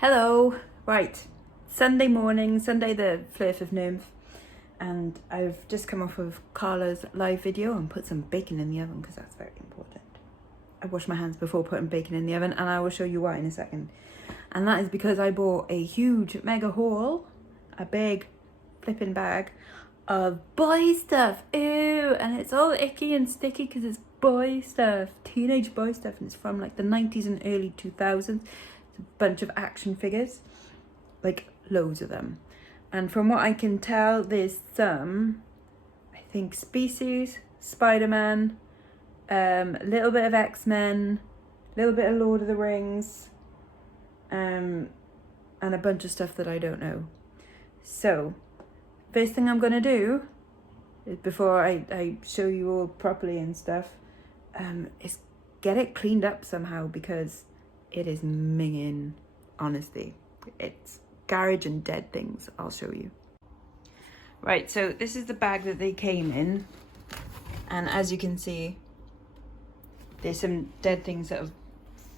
Hello. Right, Sunday morning, Sunday the 5th of Nymph, and I've just come off of Carla's live video and put some bacon in the oven because that's very important. I wash my hands before putting bacon in the oven, and I will show you why in a second. And that is because I bought a huge mega haul, a big flipping bag of boy stuff. Ew, and it's all icky and sticky because it's boy stuff, teenage boy stuff, and it's from like the 90s and early 2000s. A bunch of action figures, like loads of them, and from what I can tell there's some, I think, Species, Spider-Man, a little bit of X-Men, a little bit of Lord of the Rings, and a bunch of stuff that I don't know. So first thing I'm gonna do is, before I show you all properly and stuff, is get it cleaned up somehow, because it is minging, honestly. It's garage and dead things. I'll show you. Right, so this is the bag that they came in, and as you can see, there's some dead things that have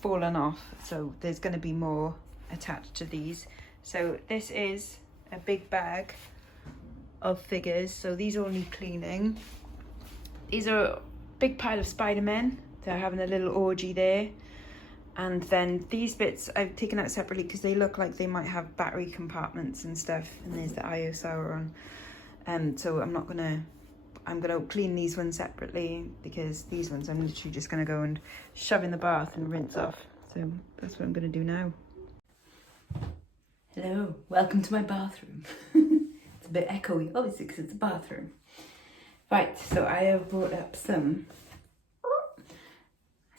fallen off, so there's going to be more attached to these. So this is a big bag of figures, so these all need cleaning. These are a big pile of Spider-Man. They're having a little orgy there. And then these bits I've taken out separately because they look like they might have battery compartments and stuff. And there's the IO Sauron. So I'm gonna clean these ones separately, because these ones I'm literally just gonna go and shove in the bath and rinse off. So that's what I'm gonna do now. Hello, welcome to my bathroom. It's a bit echoey, obviously, because it's a bathroom. Right, so I have brought up some.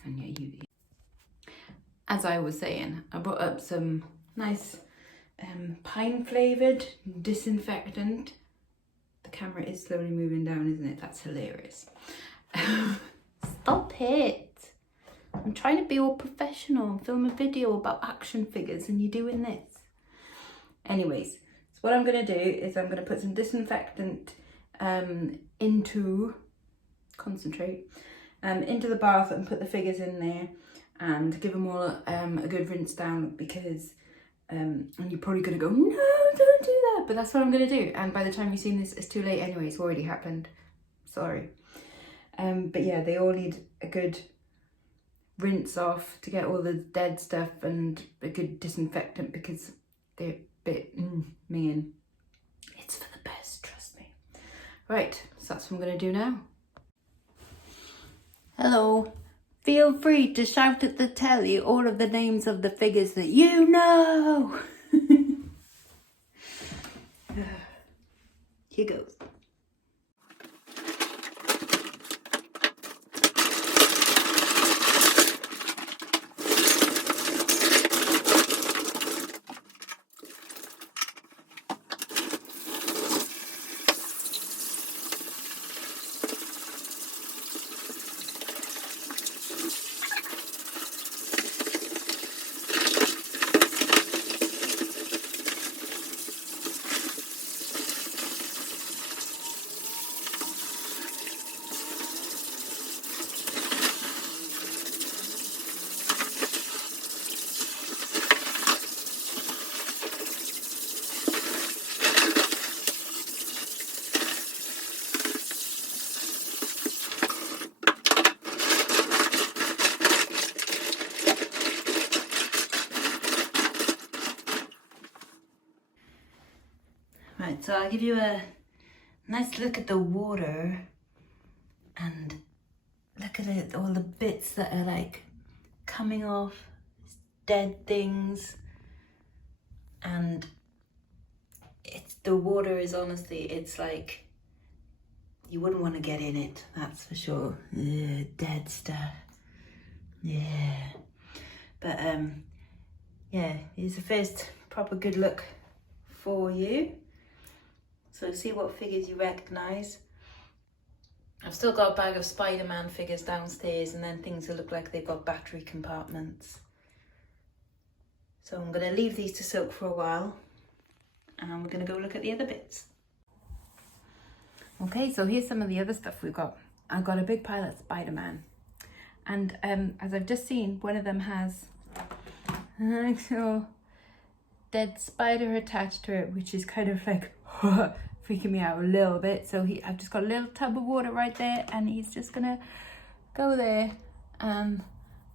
And yeah, as I was saying, I brought up some nice pine flavoured disinfectant. The camera is slowly moving down, isn't it? That's hilarious. Stop it. I'm trying to be all professional and film a video about action figures, and you're doing this. Anyways, so what I'm going to do is I'm going to put some disinfectant into the bath and put the figures in there, and give them all a good rinse down, because and you're probably gonna go, no, don't do that, but that's what I'm gonna do. And by the time you've seen this, it's too late anyway. It's already happened. Sorry. But yeah, they all need a good rinse off to get all the dead stuff, and a good disinfectant, because they're a bit mean. It's for the best, trust me. Right, so that's what I'm gonna do now. Hello. Feel free to shout at the telly all of the names of the figures that you know. Here goes. Right, so I'll give you a nice look at the water, and look at it, all the bits that are like coming off, dead things, and the water is, honestly, it's like, you wouldn't want to get in it, that's for sure. Ugh, dead stuff. Yeah. But yeah, here's the first proper good look for you. So see what figures you recognise. I've still got a bag of Spider-Man figures downstairs, and then things that look like they've got battery compartments. So I'm going to leave these to soak for a while, and we're going to go look at the other bits. Okay, so here's some of the other stuff we've got. I've got a big pile of Spider-Man, and as I've just seen, one of them has an actual dead spider attached to it, which is kind of like freaking me out a little bit. So I've just got a little tub of water right there, and he's just gonna go there, and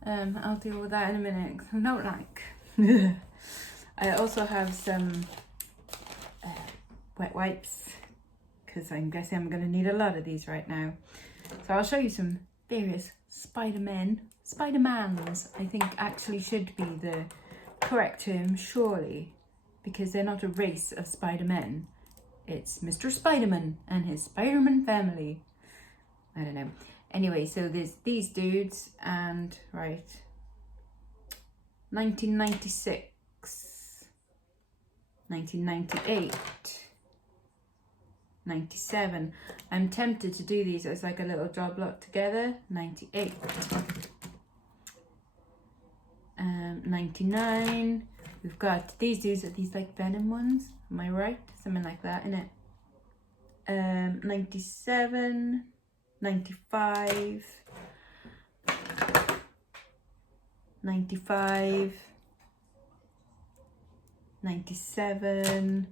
I'll deal with that in a minute. I don't like. I also have some wet wipes, because I'm guessing I'm going to need a lot of these right now. So I'll show you some various Spider-Mans, I think actually should be the correct term, surely, because they're not a race of Spider-Men. It's Mr. Spider-Man and his Spider-Man family. I don't know. Anyway, so there's these dudes, and right, 1996, 1998, 97. I'm tempted to do these as like a little job lot together. 98, 99. We've got these dudes, are these like Venom ones? Am I right? Something like that, innit? 97, 95, 95, 97.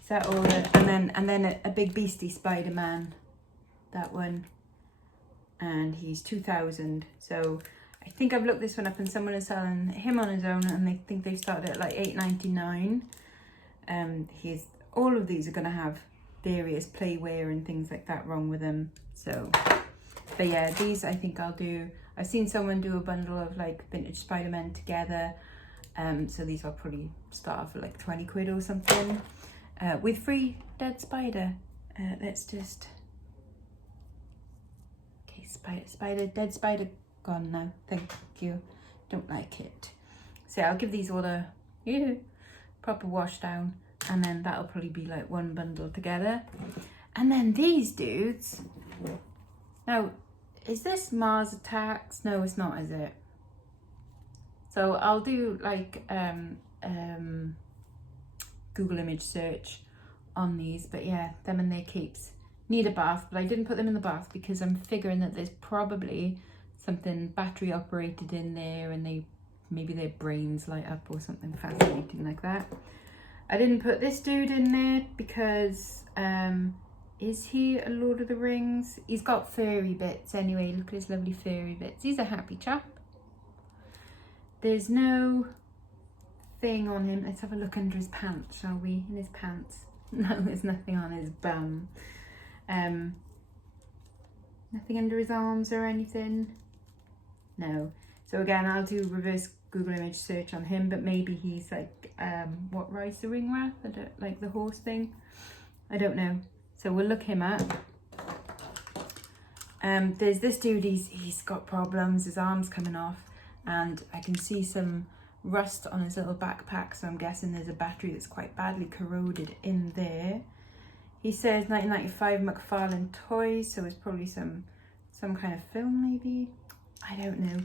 Is that all? And then a big beastie Spider-Man, that one, and he's 2000. So I think I've looked this one up, and someone is selling him on his own, and they think they started at like $8.99. All of these are going to have various playware and things like that wrong with them. So, but yeah, these I think I'll do. I've seen someone do a bundle of like vintage Spider-Man together. So these I'll probably start off at like 20 quid or something. With free dead spider. Let's just, okay, dead spider gone now, thank you, don't like it. So I'll give these all a proper wash down, and then that'll probably be like one bundle together. And then these dudes, now is this Mars Attacks? No, it's not, is it? So I'll do like Google image search on these, but yeah, them and their capes need a bath, but I didn't put them in the bath because I'm figuring that there's probably something battery operated in there, and maybe their brains light up or something fascinating like that. I didn't put this dude in there because is he a Lord of the Rings? He's got furry bits anyway. Look at his lovely furry bits. He's a happy chap. There's no thing on him. Let's have a look under his pants, shall we? In his pants. No, there's nothing on his bum. Nothing under his arms or anything. No. So again, I'll do reverse Google image search on him, but maybe he's like, what, rides the ring wrath? I don't, like the horse thing? I don't know. So we'll look him up. There's this dude, he's got problems, his arm's coming off, and I can see some rust on his little backpack, so I'm guessing there's a battery that's quite badly corroded in there. He says 1995 McFarlane Toys, so it's probably some kind of film maybe. I don't know.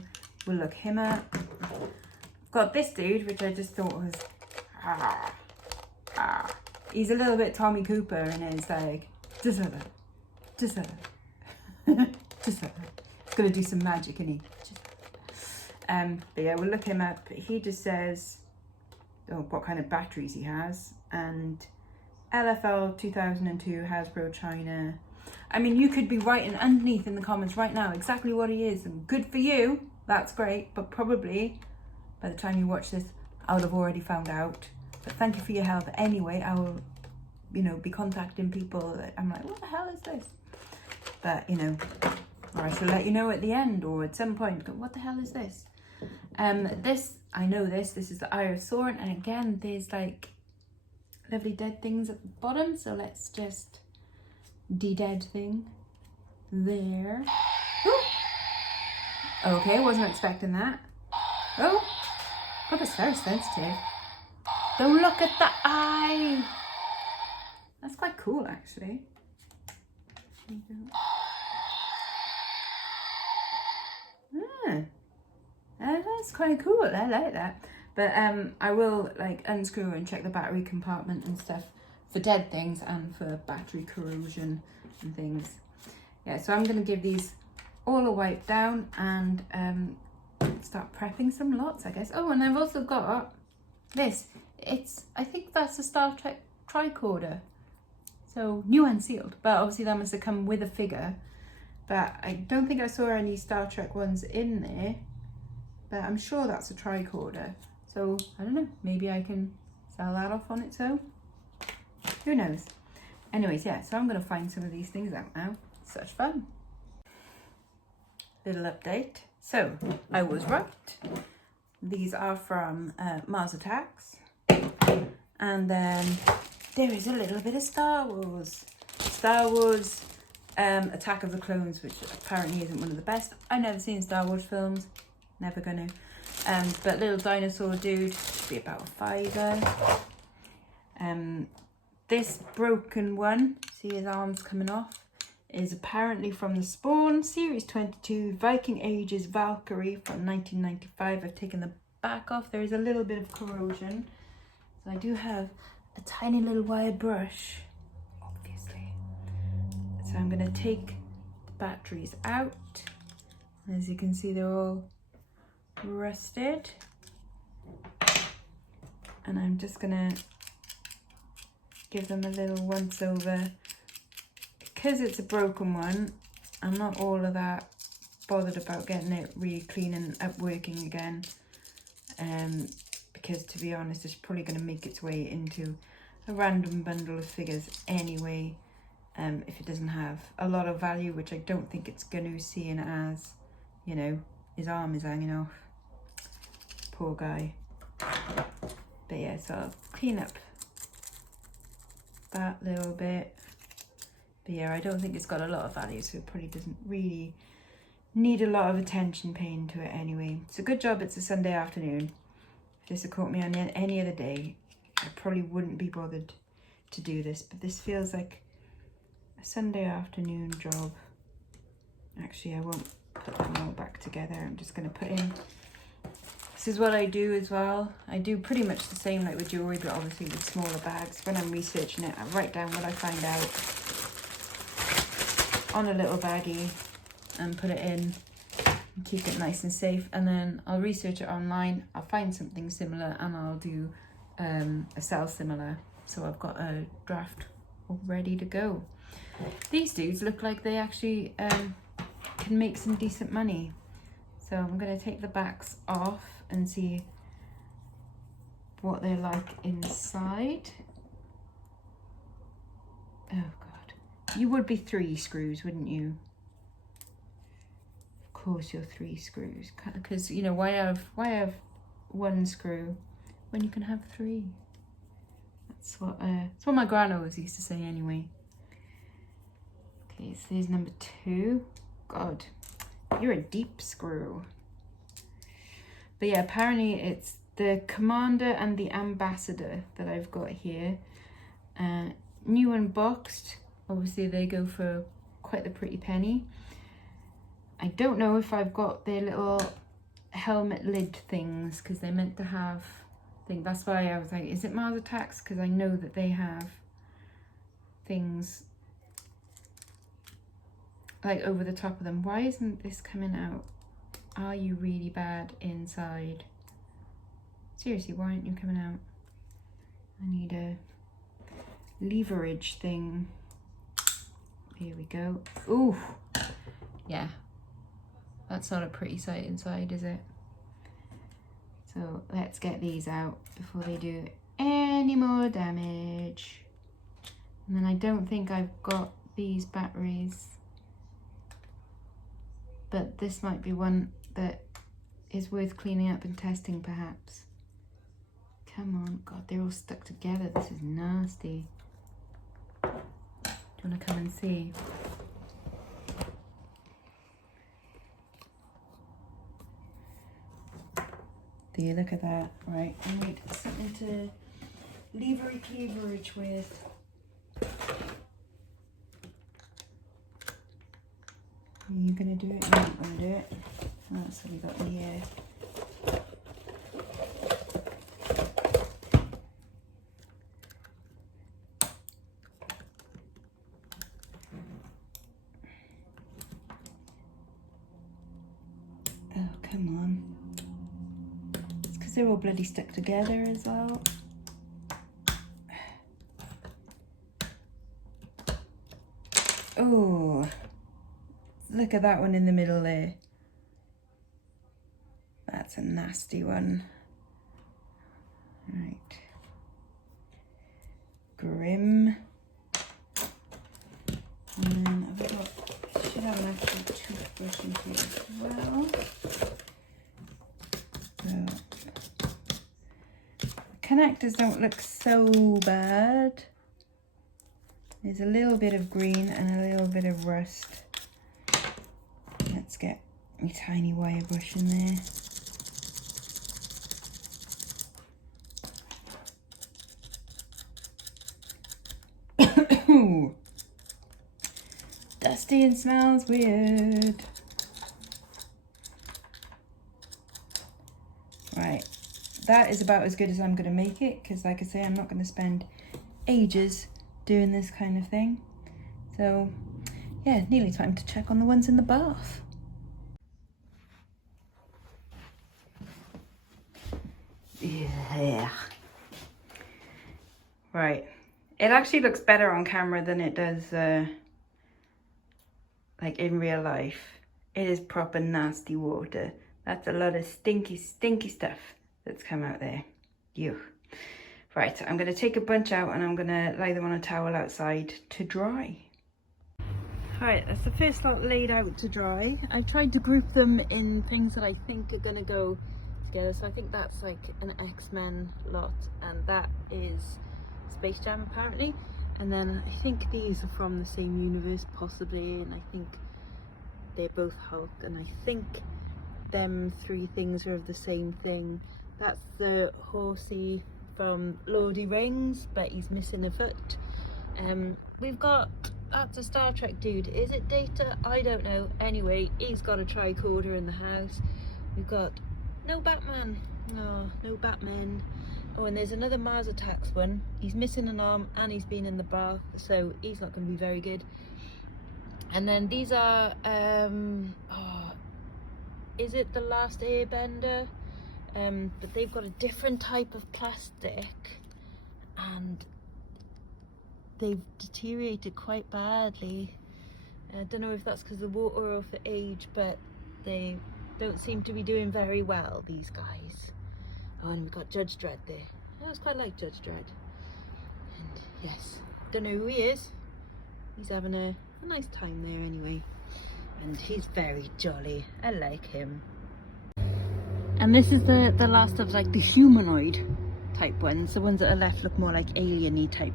We'll look him up. I've got this dude, which I just thought was he's a little bit Tommy Cooper in his like just like that. He's gonna do some magic, isn't he? But yeah, we'll look him up. He just says what kind of batteries he has, and LFL 2002 Hasbro China. I mean, you could be writing underneath in the comments right now exactly what he is, and good for you, that's great, but probably by the time you watch this I would have already found out. But thank you for your help anyway. I will, be contacting people that I'm like, what the hell is this? But or I shall let you know at the end or at some point, what the hell is this? This, I know this is the Eye of Sauron, and again, there's like lovely dead things at the bottom, so let's just de-dead thing there. Ooh. Okay, wasn't expecting that. Oh, God, it's very sensitive. Don't look at the eye. That's quite cool, actually. That's quite cool. I like that. But I will like unscrew and check the battery compartment and stuff for dead things and for battery corrosion and things. Yeah, so I'm gonna give these all a wipe down and start prepping some lots, I guess. Oh, and I've also got this, I think that's a Star Trek tricorder. So new and sealed, but obviously that must have come with a figure. But I don't think I saw any Star Trek ones in there, but I'm sure that's a tricorder. So I don't know, maybe I can sell that off on its own. Who knows? Anyways, yeah, so I'm gonna find some of these things out now. Such fun. Little update. So I was right. These are from Mars Attacks. And then there is a little bit of Star Wars. Star Wars Attack of the Clones, which apparently isn't one of the best. I've never seen Star Wars films. Never gonna. But little dinosaur dude should be about $5. This broken one, see his arms coming off, is apparently from the Spawn Series 22 Viking Ages Valkyrie from 1995. I've taken the back off. There is a little bit of corrosion. So I do have a tiny little wire brush, obviously. So I'm going to take the batteries out. As you can see, they're all rusted. And I'm just going to give them a little once over. Because it's a broken one, I'm not all of that bothered about getting it really clean and up working again. Because to be honest, it's probably going to make its way into a random bundle of figures anyway. If it doesn't have a lot of value, which I don't think it's going to, seeing as, you know, his arm is hanging off. Poor guy. But yeah, so I'll clean up that little bit. But yeah, I don't think it's got a lot of value, so it probably doesn't really need a lot of attention paid to it anyway. It's a good job it's a Sunday afternoon. If this had caught me on any other day, I probably wouldn't be bothered to do this, but this feels like a Sunday afternoon job. Actually, I won't put them all back together. I'm just going to put in. This is what I do as well. I do pretty much the same like with jewelry, but obviously with smaller bags. When I'm researching it, I write down what I find out on a little baggie and put it in and keep it nice and safe. And then I'll research it online. I'll find something similar and I'll do a sell similar. So I've got a draft all ready to go. These dudes look like they actually can make some decent money. So I'm going to take the backs off and see what they're like inside. Oh God. You would be 3 screws, wouldn't you? Of course you're 3 screws. Because, you know, why have 1 screw when you can have 3? That's what my gran always used to say anyway. Okay, so here's number 2. God, you're a deep screw. But yeah, apparently it's the Commander and the Ambassador that I've got here. New and boxed. Obviously they go for quite the pretty penny. I don't know if I've got their little helmet lid things, because they're meant to have, I think that's why I was like, is it Mars Attacks? Because I know that they have things like over the top of them. Why isn't this coming out? Are you really bad inside? Seriously, why aren't you coming out? I need a leverage thing. Here we go. Ooh, yeah. That's not a pretty sight inside, is it? So let's get these out before they do any more damage. And then I don't think I've got these batteries, but this might be one that is worth cleaning up and testing perhaps. Come on, God, they're all stuck together. This is nasty. Do you want to come and see? Do you look at that? Right, I need something to cleaverage with. Are you gonna do it? You're not gonna do it. Oh, so we got the oh, come on. It's because they're all bloody stuck together as well. Oh, look at that one in the middle there. That's a nasty one. Right. Grim. And then I've got, should have an actual toothbrush in here as well. So, the connectors don't look so bad. There's a little bit of green and a little bit of rust. Let's get my tiny wire brush in there. Dusty and smells weird. Right, that is about as good as I'm going to make it, because like I say, I'm not going to spend ages doing this kind of thing. So yeah, nearly time to check on the ones in the bath. Yeah. Right, it actually looks better on camera than it does like in real life. It is proper nasty water. That's a lot of stinky stuff that's come out there. Ew. Right, so I'm going to take a bunch out and I'm going to lay them on a towel outside to dry. Alright, that's the first lot laid out to dry. I've tried to group them in things that I think are going to go together. So I think that's like an X-Men lot, and that is Space Jam apparently. And then I think these are from the same universe possibly, and I think they're both Hulk, and I think them three things are of the same thing. That's the horsey from Lord of the Rings, but he's missing a foot. We've got, that's a Star Trek dude. Is it Data? I don't know. Anyway, he's got a tricorder in the house. We've got no Batman. Oh, no Batman. Oh, and there's another Mars Attacks one. He's missing an arm and he's been in the bath, so he's not going to be very good. And then these are, is it The Last Airbender? But they've got a different type of plastic and they've deteriorated quite badly. I don't know if that's because of the water or for age, but they don't seem to be doing very well, these guys. Oh, and we've got Judge Dredd there. I always quite like Judge Dredd. And yes, don't know who he is. He's having a nice time there anyway. And he's very jolly. I like him. And this is the last of like the humanoid type ones. The ones that are left look more like alien-y type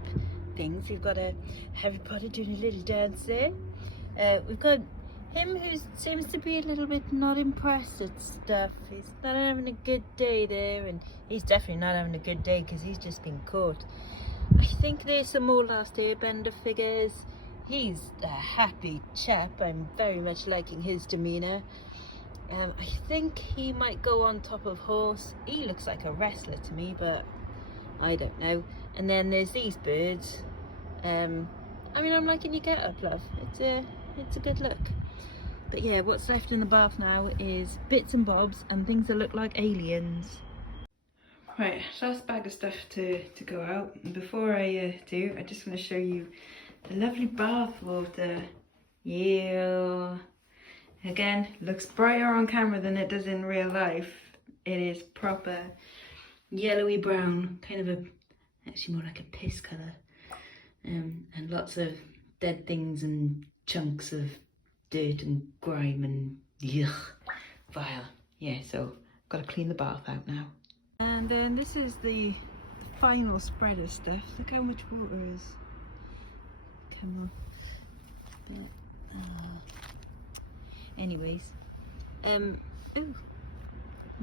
things. We've got a Harry Potter doing a little dance there. We've got him who seems to be a little bit not impressed at stuff. He's not having a good day there, and he's definitely not having a good day because he's just been caught. I think there's some more Last Airbender figures. He's a happy chap. I'm very much liking his demeanour. I think he might go on top of horse. He looks like a wrestler to me, but I don't know. And then there's these birds. I mean, I'm liking your get up, love. It's a good look. But yeah, what's left in the bath now is bits and bobs and things that look like aliens. Right, last bag of stuff to go out. And before I do, I just want to show you the lovely bath water. Yeah. Again, looks brighter on camera than it does in real life. It is proper yellowy brown, kind of actually more like a piss colour. And lots of dead things and chunks of dirt and grime and yuck, vile. Yeah, so I've got to clean the bath out now. And then this is the final spread of stuff. Look how much water is come off. But, anyways, ooh,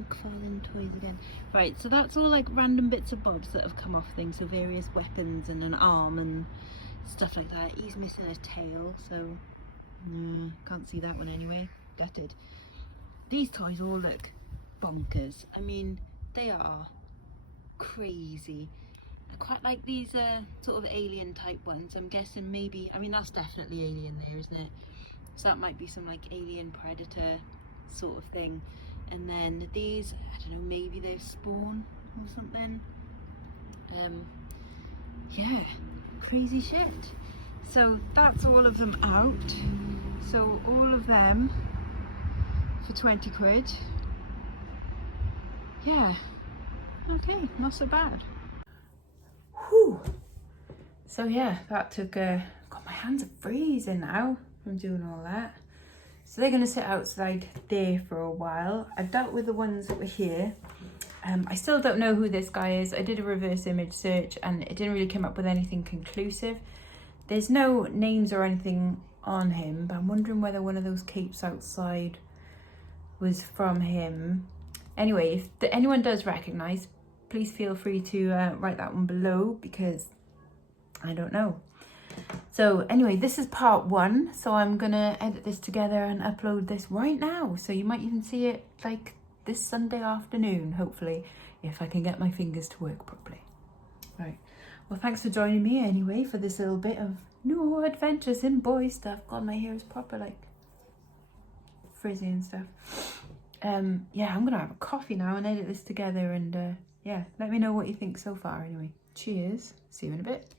McFarlane toys again. Right, so that's all like random bits of bobs that have come off things, so various weapons and an arm and stuff like that. He's missing a tail, so can't see that one anyway. Gutted. These toys all look bonkers. I mean, they are crazy. I quite like these sort of alien type ones. I'm guessing maybe, I mean, that's definitely alien there, isn't it? So that might be some like alien predator sort of thing. And then these, I don't know, maybe they're spawn or something. Yeah, crazy shit. So that's all of them out. So all of them for 20 quid. Yeah, okay, not so bad. Whew. So yeah, that took, God, my hands are freezing now from doing all that. So they're gonna sit outside there for a while. I've dealt with the ones that were here. I still don't know who this guy is. I did a reverse image search and it didn't really come up with anything conclusive. There's no names or anything on him, but I'm wondering whether one of those capes outside was from him. Anyway, if anyone does recognise, please feel free to write that one below, because I don't know. So anyway, this is part 1. So I'm gonna edit this together and upload this right now. So you might even see it like this Sunday afternoon, hopefully, if I can get my fingers to work properly. Right. Well, thanks for joining me anyway for this little bit of new adventures in boy stuff. God, my hair is proper like frizzy and stuff. Yeah, I'm gonna have a coffee now and edit this together, and yeah, let me know what you think so far anyway. Cheers. See you in a bit.